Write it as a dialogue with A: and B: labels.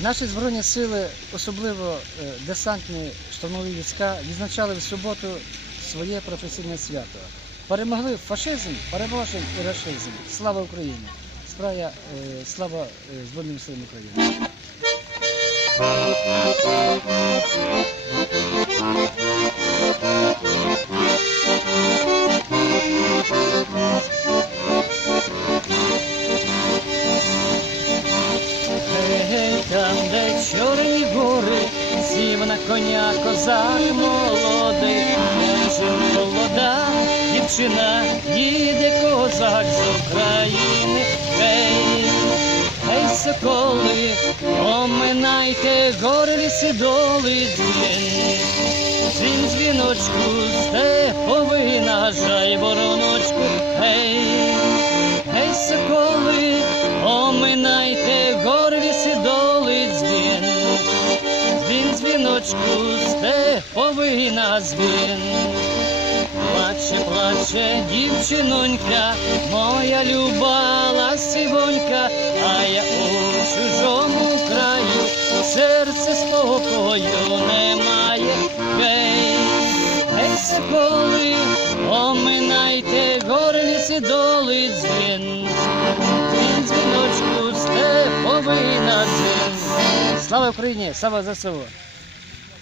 A: Наші Збройні сили, особливо е, десантні штурмові війська, відзначали в суботу своє професійне свято. Перемогли фашизм, переможемо і рашизм. Слава Україні! Справа, е, слава е, Збройним силам України! Коня козак молодий, молода, дівчина, їде козак з України. Гей, гей, соколи, оминайте гори ліси доли дзвін. Дзвін дзвіночку, степовина, жай вороночку, гей, Дзвіночку, степовина дзвін. Плаче, плаче дівчинонька, моя люба ласивонька, а я у чужому краю, серце спокою немає. Гей, гей, соколи, оминайте гори ліси доли дзвін. Дзвін дзвіночку, степовина дзвін. Слава Україні! Слава ЗСУ!